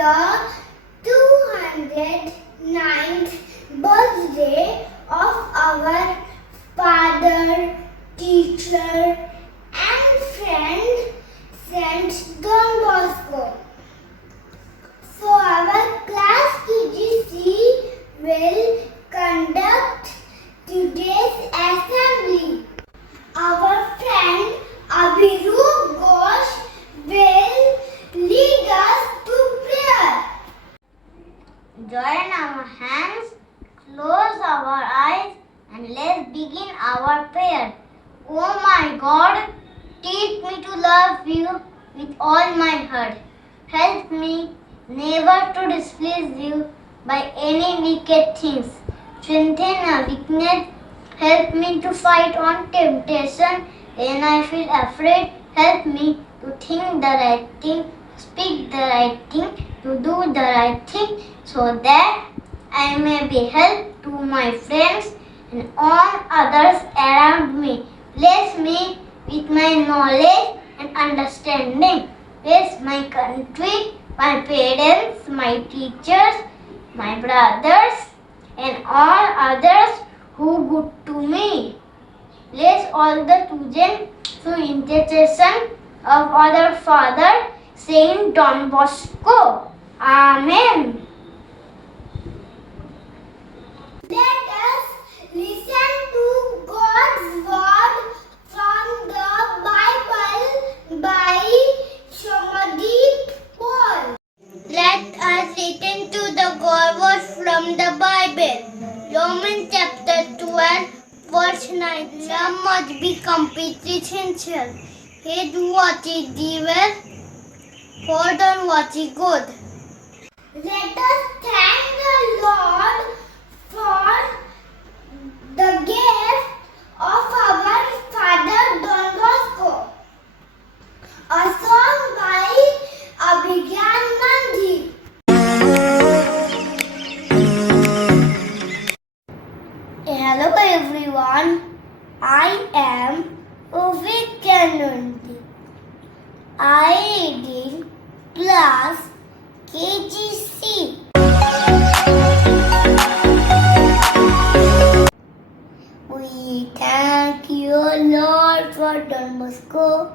the 209th birthday of our father, teacher, and friend, Saint Don Bosco. So our class TGC will conduct today's assembly. Our friend Abhiru Ghosh will lead us to prayer. Join our hands, close our eyes, and let's begin our prayer. Oh my God, teach me to love you with all my heart. Help me never to displease you by any wicked things. Strengthen our weakness. Help me to fight on temptation when I feel afraid. Help me to think the right thing, speak the right thing, to do the right thing, so that I may be help to my friends and all others around me. Bless me with my knowledge and understanding. Bless my country, my parents, my teachers, my brothers, and all others who good to me. Bless all the children through intercession of our Father, Saint Don Bosco. Amen. Let us listen to God's word from the Bible by Shomadeep Paul. Let us listen to the God word from the Bible. Romans chapter 12, verse 9. Love must be completely sincere. Hate what is evil, pardon what is good. Let us thank the Lord for the gift of our Father Don Bosco. A song by Abhigyan Nandi. Hello everyone, I am Abhigyan Nandi. I reading class KGC. We thank you, Lord, for Don Bosco.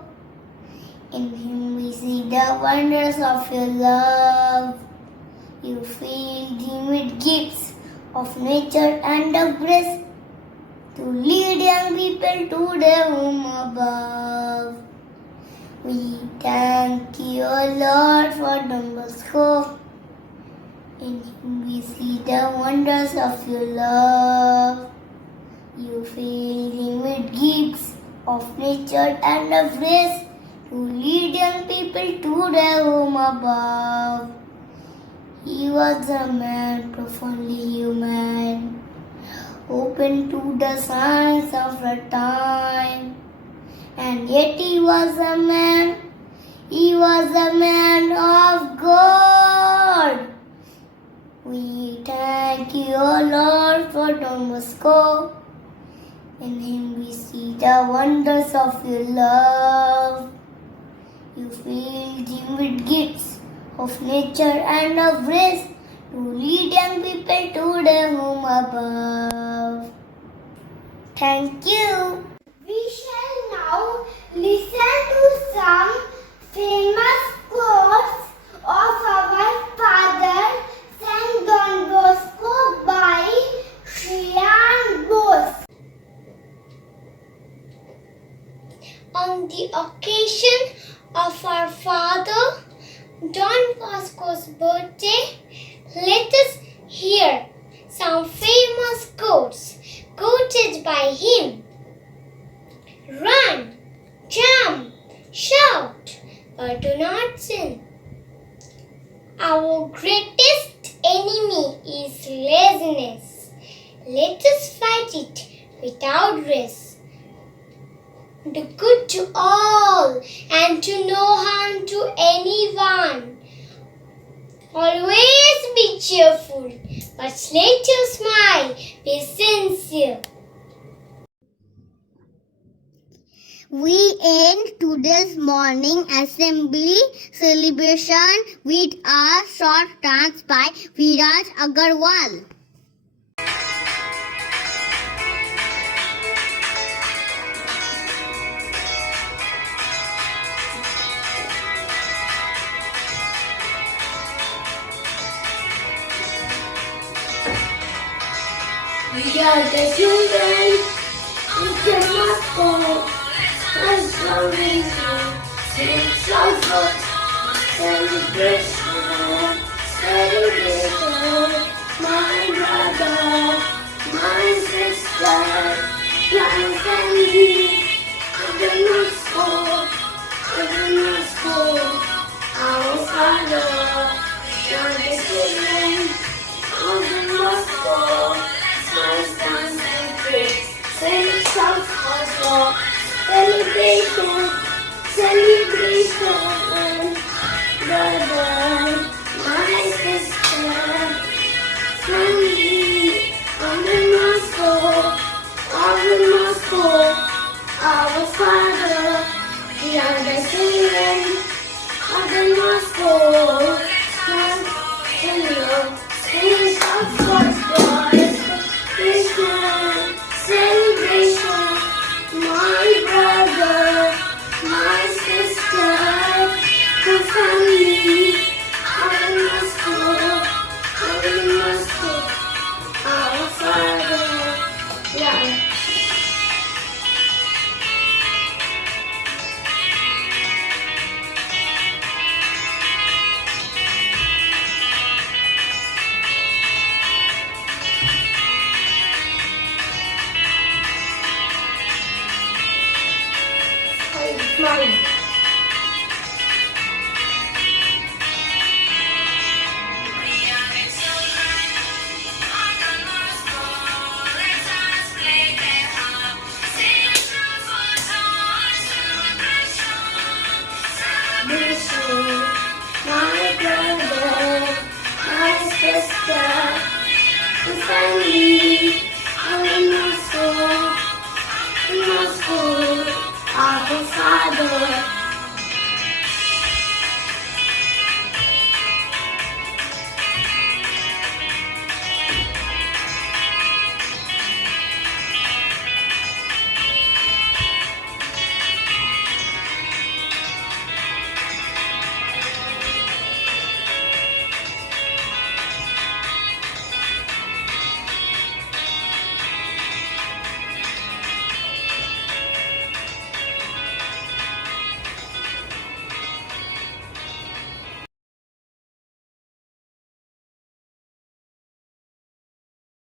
In him we see the wonders of your love. You filled him with gifts of nature and of grace to lead young people to the home above. We thank you, Lord, for Don Bosco. In him we see the wonders of your love. You filled him with gifts of nature and of grace to lead young people to the home above. He was a man profoundly human, open to the signs of the time, and yet he was a man of God. We thank you, Lord, for Don Bosco. In him we see the wonders of your love. You filled him with gifts of nature and of grace to lead young people to the home above. Thank you. We shall now listen to some famous quotes of our Father Saint Don Bosco by Saint Bosco. On the occasion of our Father Don Bosco's birthday, let us hear some famous quotes quoted by him. Run, jump, shout, but do not sin. Our greatest enemy is laziness. Let us fight it without rest. Do good to all and to no harm to anyone. Always be cheerful, but let your smile be sincere. We end today's this morning assembly celebration with a short dance by Viraj Agarwal. We are the children of the Moscow. Let's go sing songs for celebration, celebration. My brother, my sister, my family, of the Moscow, our father, we are the children of the Moscow. Nice dance and praise, sing songs for celebration, celebration. Brother, my sister, family, of the Moscow, our father, we are the children of the Moscow. Sing songs for celebration, my brother, my sister, the family, of the Moscow, our father, yeah. Smile. My brother, my sister, the family, of the Moscow, our father.